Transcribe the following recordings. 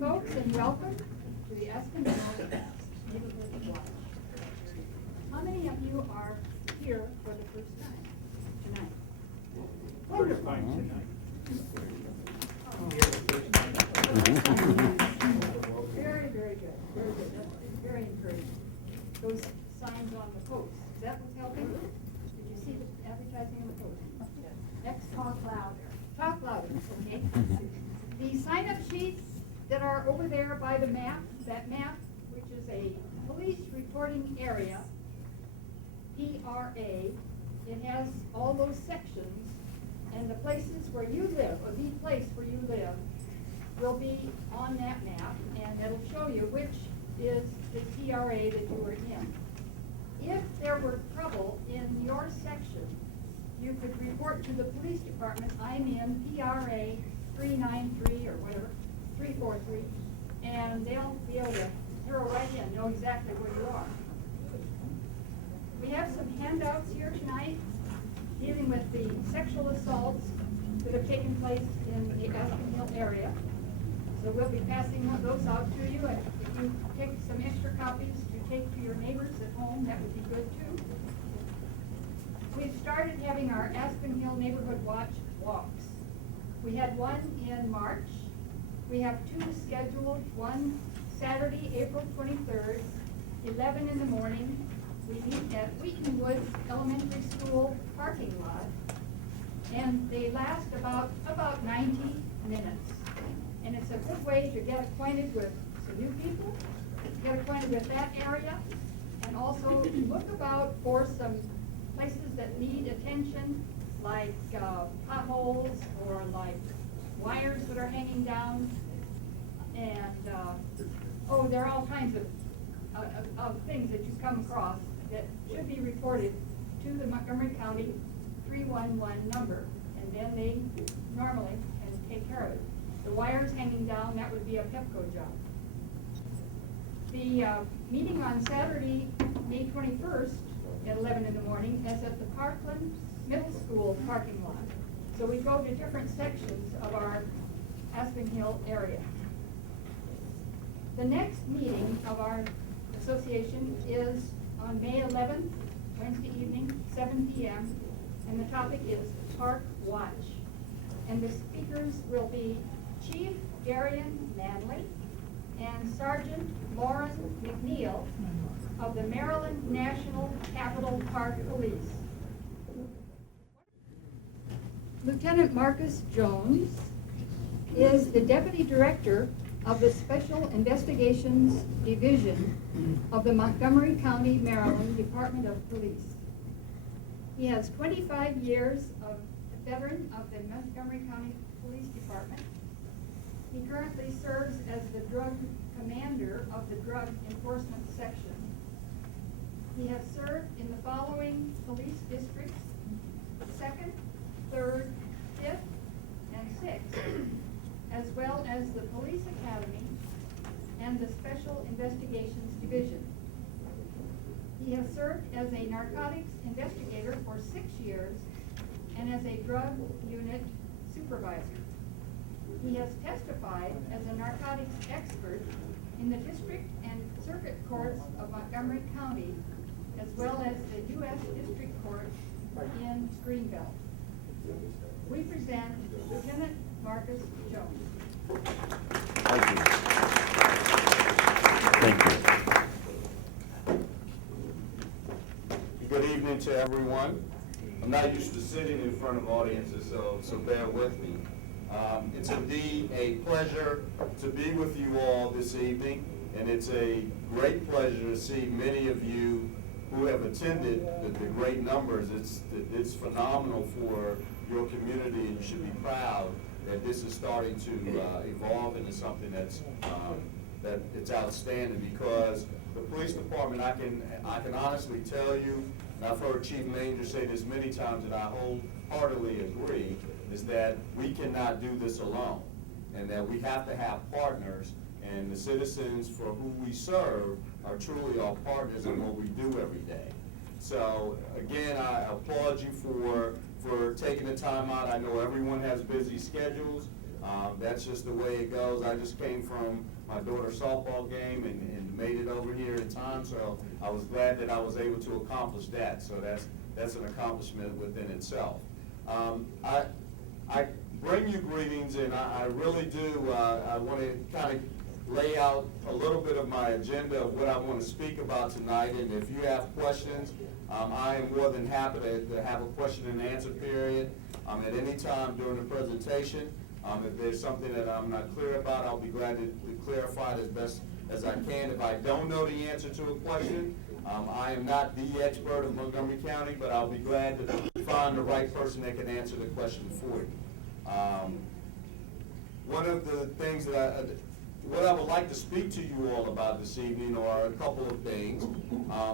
folks, and welcome to the Aspen Hill Neighborhood Watch. How many of you are here for the first time tonight? First time tonight. Very, very good. Very good. That's very encouraging. Those signs on the post, is that what's helping? Did you see the advertising on the post? Next, talk louder. Talk louder, okay? The sign-up sheets that are over there by the map, that map, which is a police reporting area, PRA, it has all those sections, and the places where you live, or the place where you live, will be on that map, and it'll show you which is the PRA that you are in. If there were trouble in your section, you could report to the police department, I'm in PRA 393 or whatever, 343, and they'll be able to zero right in, know exactly where you are. We have some handouts here tonight dealing with the sexual assaults that have taken place in the Aspen Hill area. So we'll be passing those out to you, and if you take some extra copies to take to your neighbors at home, that would be good too. We've started having our Aspen Hill Neighborhood Watch walks. We had one in March. We have two scheduled, one Saturday, April 23rd, 11 in the morning. We meet at Wheaton Woods Elementary School parking lot, and they last about 90 minutes. And it's a good way to get acquainted with some new people, get acquainted with that area, and also look about for some places that need attention, like potholes or like wires that are hanging down, and there are all kinds of things that you come across that should be reported to the Montgomery County 311 number, and then they normally can take care of it. The wires hanging down, that would be a PEPCO job. The meeting on Saturday, May 21st at 11 in the morning is at the Parkland Middle School parking lot. So we go to different sections of our Aspen Hill area. The next meeting of our association is on May 11th, Wednesday evening, 7 p.m., and the topic is Park Watch. And the speakers will be Chief Darian Manley and Sergeant Lauren McNeil of the Maryland National Capital Park Police. Lieutenant Marcus Jones is the Deputy Director of the Special Investigations Division of the Montgomery County, Maryland Department of Police. He has 25 years of veteran of the Montgomery County Police Department. He currently serves as the drug commander of the Drug Enforcement Section. He has served in the following police districts: 2nd, 3rd, 5th, and 6th, as well as the Police Academy and the Special Investigations Division. He has served as a narcotics investigator for 6 years and as a drug unit supervisor. He has testified as a narcotics expert in the district and circuit courts of Montgomery County, as well as the U.S. District Court in Greenbelt. We present Lieutenant Marcus Jones. Thank you. Thank you. Good evening to everyone. I'm not used to sitting in front of audiences, so bear with me. It's indeed a pleasure to be with you all this evening, and it's a great pleasure to see many of you who have attended the great numbers. It's phenomenal for your community, and you should be proud that this is starting to evolve into something that's it's outstanding, because the police department, I can honestly tell you, and I've heard Chief Manger say this many times, and I wholeheartedly agree, is that we cannot do this alone, and that we have to have partners, and the citizens for who we serve are truly our partners in what we do every day. So again, I applaud you for taking the time out. I know everyone has busy schedules, That's just the way it goes. I just came from my daughter's softball game and made it over here in time, so I was glad that I was able to accomplish that. So that's an accomplishment within itself. I bring you greetings, and I really do. I want to kind of lay out a little bit of my agenda of what I want to speak about tonight. And if you have questions, I am more than happy to have a question and answer period at any time during the presentation. If there's something that I'm not clear about, I'll be glad to clarify it as best as I can. If I don't know the answer to a question, I am not the expert of Montgomery County, but I'll be glad to find the right person that can answer the question for you. One of the things that what I would like to speak to you all about this evening are a couple of things.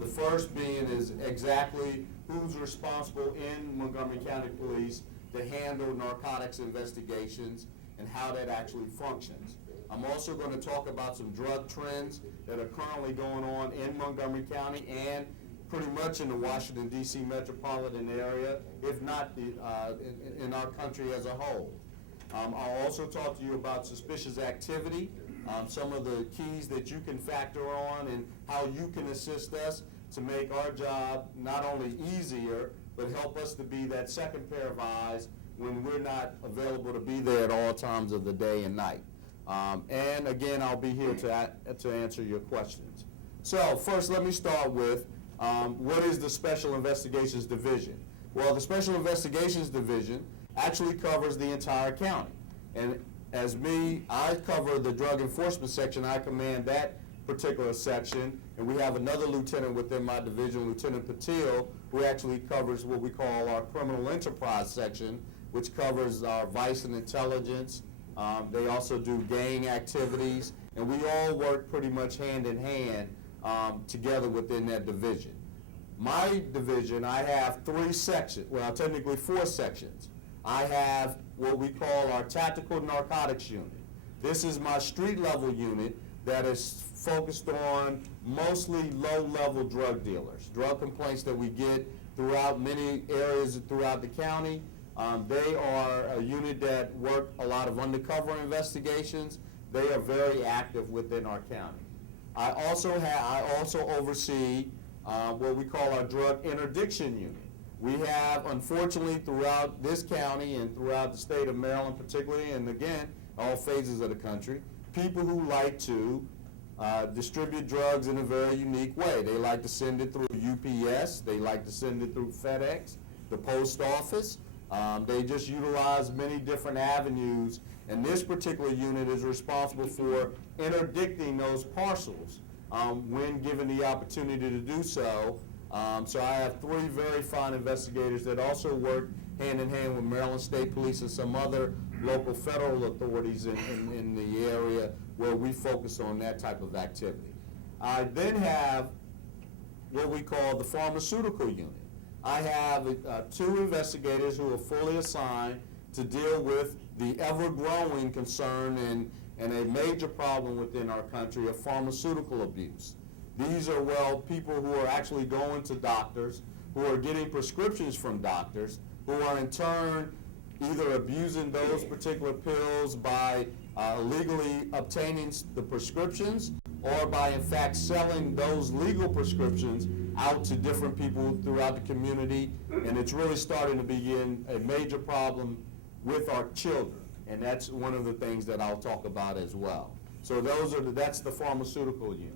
The first being is exactly who's responsible in Montgomery County Police to handle narcotics investigations and how that actually functions. I'm also going to talk about some drug trends that are currently going on in Montgomery County and pretty much in the Washington, D.C. metropolitan area, if not in our country as a whole. I'll also talk to you about suspicious activity, some of the keys that you can factor on and how you can assist us to make our job not only easier, but help us to be that second pair of eyes when we're not available to be there at all times of the day and night. And again, I'll be here to answer your questions. So first, let me start with what is the Special Investigations Division? Well, the Special Investigations Division actually covers the entire county. And as me, I cover the Drug Enforcement Section. I command that particular section. And we have another lieutenant within my division, Lieutenant Patil, who actually covers what we call our Criminal Enterprise Section, which covers our vice and intelligence. They also do gang activities. And we all work pretty much hand in hand together within that division. My division, I have 3 sections, well, technically 4 sections. I have what we call our Tactical Narcotics Unit. This is my street level unit that is focused on mostly low-level drug dealers, drug complaints that we get throughout many areas throughout the county. They are a unit that work a lot of undercover investigations. They are very active within our county. I also oversee what we call our Drug Interdiction Unit. We have, unfortunately, throughout this county and throughout the state of Maryland particularly, and again, all phases of the country, people who like to distribute drugs in a very unique way. They like to send it through UPS. They like to send it through FedEx, the post office. They just utilize many different avenues, and this particular unit is responsible for interdicting those parcels when given the opportunity to do so. So I have 3 very fine investigators that also work hand in hand with Maryland State Police and some other local federal authorities in the area where we focus on that type of activity. I then have what we call the Pharmaceutical Unit. I have 2 investigators who are fully assigned to deal with the ever-growing concern and a major problem within our country of pharmaceutical abuse. These are, people who are actually going to doctors, who are getting prescriptions from doctors, who are in turn either abusing those particular pills by illegally obtaining the prescriptions or by, in fact, selling those legal prescriptions out to different people throughout the community. And it's really starting to begin a major problem with our children. And that's one of the things that I'll talk about as well. So that's the Pharmaceutical Unit.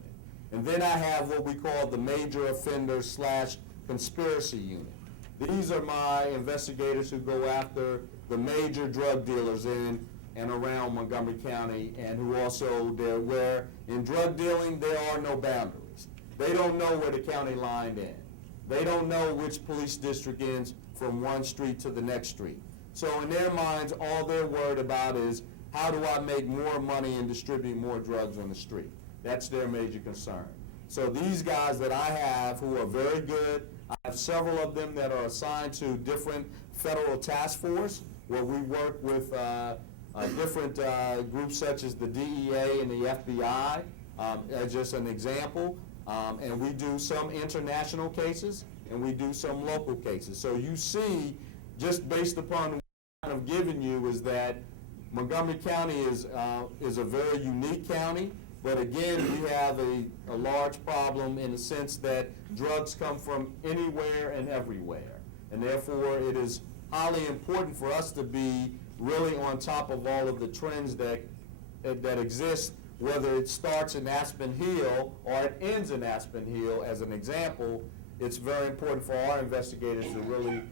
And then I have what we call the Major Offender / Conspiracy Unit. These are my investigators who go after the major drug dealers in and around Montgomery County, and who also, where in drug dealing there are no boundaries. They don't know where the county line ends. They don't know which police district ends from one street to the next street. So in their minds, all they're worried about is, how do I make more money and distribute more drugs on the street? That's their major concern. So these guys that I have who are very good, I have several of them that are assigned to different federal task force where we work with different groups such as the DEA and the FBI, as just an example. And we do some international cases and we do some local cases. So you see, just based upon what I've given you, is that Montgomery County is a very unique county, but again, we have a large problem in the sense that drugs come from anywhere and everywhere. And therefore, it is highly important for us to be really on top of all of the trends that exist, whether it starts in Aspen Hill or it ends in Aspen Hill. As an example, it's very important for our investigators to really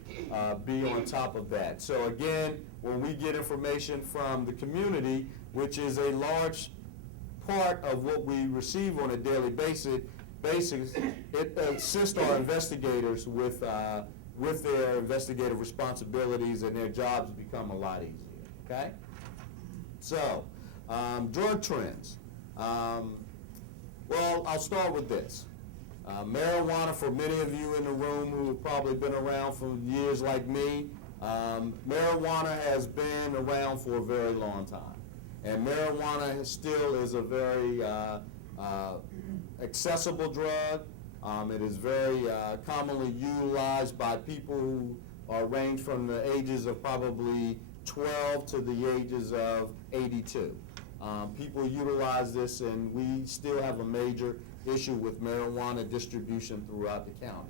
be on top of that. So again, when we get information from the community, which is a large part of what we receive on a daily basis, it assists our investigators with their investigative responsibilities, and their jobs become a lot easier, okay? So, drug trends. Well, I'll start with this. Marijuana, for many of you in the room who have probably been around for years like me, marijuana has been around for a very long time. And marijuana still is a very accessible drug. It is very commonly utilized by people who are ranged from the ages of probably 12 to the ages of 82. People utilize this, and we still have a major issue with marijuana distribution throughout the county.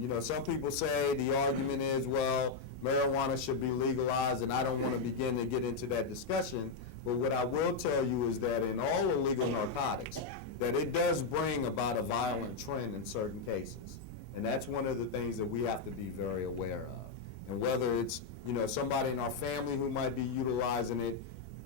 You know, some people say the argument is, well, marijuana should be legalized, and I don't want to begin to get into that discussion, but what I will tell you is that in all illegal narcotics, that it does bring about a violent trend in certain cases. And that's one of the things that we have to be very aware of. And whether it's, you know, somebody in our family who might be utilizing it,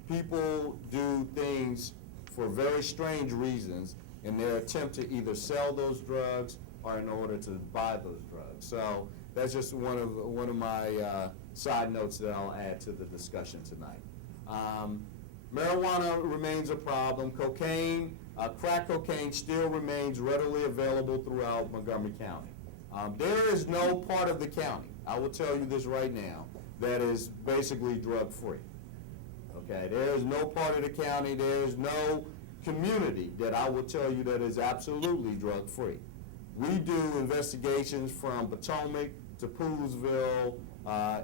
people do things for very strange reasons in their attempt to either sell those drugs or in order to buy those drugs. So that's just one of my side notes that I'll add to the discussion tonight. Marijuana remains a problem. Cocaine, crack cocaine still remains readily available throughout Montgomery County. There is no part of the county, I will tell you this right now, that is basically drug-free. Okay, there is no part of the county, there is no community that I will tell you that is absolutely drug-free. We do investigations from Potomac to Poolesville,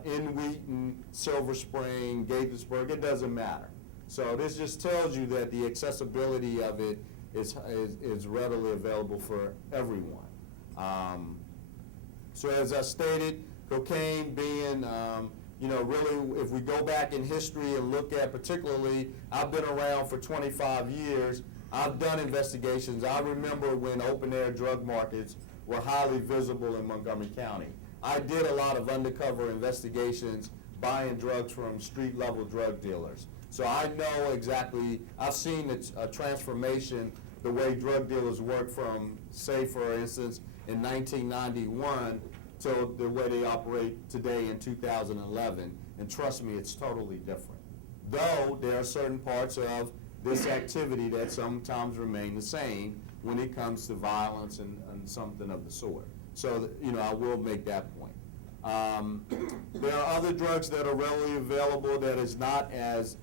in Wheaton, Silver Spring, Gaithersburg, it doesn't matter. So this just tells you that the accessibility of it is readily available for everyone. So as I stated, cocaine being, you know, really, if we go back in history and look at particularly, I've been around for 25 years, I've done investigations. I remember when open-air drug markets were highly visible in Montgomery County. I did a lot of undercover investigations buying drugs from street-level drug dealers. So I know exactly, I've seen a transformation, the way drug dealers work from, say, for instance, in 1991 to the way they operate today in 2011. And trust me, it's totally different. Though there are certain parts of this activity that sometimes remain the same when it comes to violence and something of the sort. So, you know, I will make that point. There are other drugs that are readily available that is not as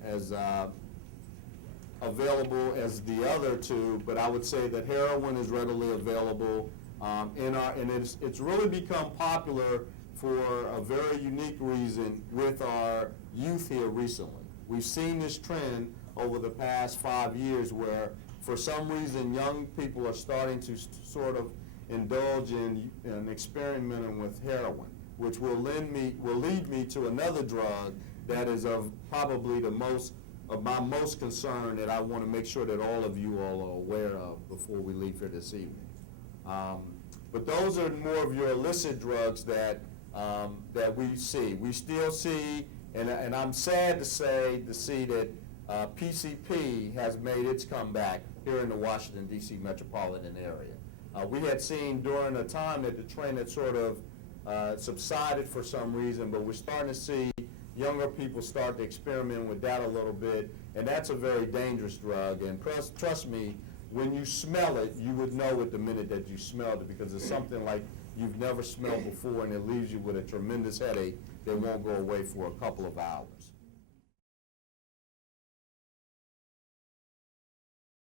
available as the other two, but I would say that heroin is readily available and it's really become popular for a very unique reason with our youth here recently. We've seen this trend over the past 5 years where for some reason young people are starting to sort of indulge in experimenting with heroin, which will lead me to another drug that is of probably my most concern that I want to make sure that all of you all are aware of before we leave here this evening. But those are more of your illicit drugs that we see. We still see, and I'm sad to see that PCP has made its comeback here in the Washington, D.C. metropolitan area. We had seen during a time that the trend had sort of subsided for some reason, but we're starting to see younger people start to experiment with that a little bit, and that's a very dangerous drug. And trust me, when you smell it, you would know it the minute that you smelled it, because it's something like you've never smelled before, and it leaves you with a tremendous headache that won't go away for a couple of hours.